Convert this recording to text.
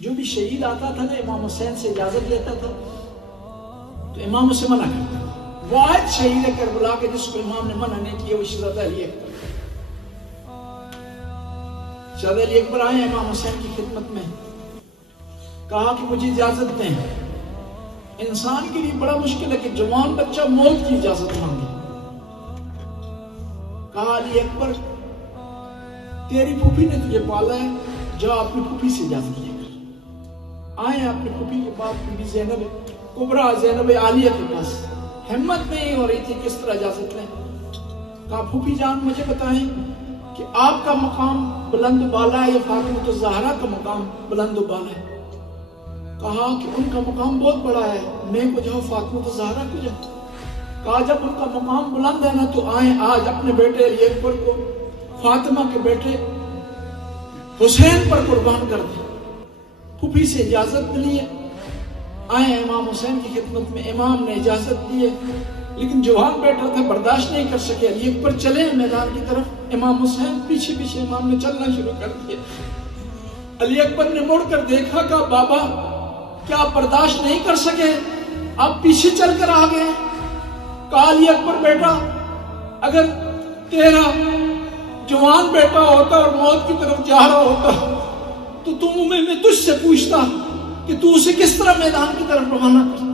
جو بھی شہید آتا تھا نا امام حسین سے اجازت لیتا تھا تو امام اسے منع کرتا تھا. واحد شہید کربلا کے جس کو امام نے منع نہیں کیا وہ شہزادہ علی اکبر. شہزادہ علی اکبر آئے امام حسین کی خدمت میں, کہا کہ مجھے اجازت دیں. انسان کے لیے بڑا مشکل ہے کہ جوان بچہ موت کی اجازت مانگے. کہا علی اکبر تیری پھوپھی نے تجھے پالا ہے, جا اپنی پھوپھی سے اجازت لے کر. آئے اپنی پھوپھی کے بعد بی بی زینب کبریٰ زینب عالیہ کے پاس. ہمت نہیں ہو رہی تھی کس طرح اجازت لیں. کہا پھوپھی جان مجھے بتائیں کہ آپ کا مقام بلند و بالا ہے یا فاطمہ الزہرا کا مقام بلند و بالا ہے؟ کہا کہ ان کا مقام بہت بڑا ہے, میں کو جاؤ فاطمہ الزہرا کو جاؤ. کہا جب ان کا مقام بلند ہے نا تو آئیں آج اپنے بیٹے علی اکبر کو فاطمہ کے بیٹے حسین پر قربان کر دیں. پھوپھی سے اجازت لیے آئے امام حسین کی خدمت میں. امام نے اجازت دی لیکن جوان بیٹا تھا برداشت نہیں کر سکے. علی اکبر چلے میدان کی طرف, امام حسین پیچھے پیچھے امام نے چلنا شروع کر دیا. علی اکبر نے مڑ کر دیکھا, کہا بابا کیا آپ برداشت نہیں کر سکے, آپ پیچھے چل کر آ گئے. کہا علی اکبر بیٹا اگر تیرا جوان بیٹا ہوتا اور موت کی طرف جا رہا ہوتا تو میں تجھ سے پوچھتا کہ تو اسے کس طرح میدان کی طرف روانہ کرتا.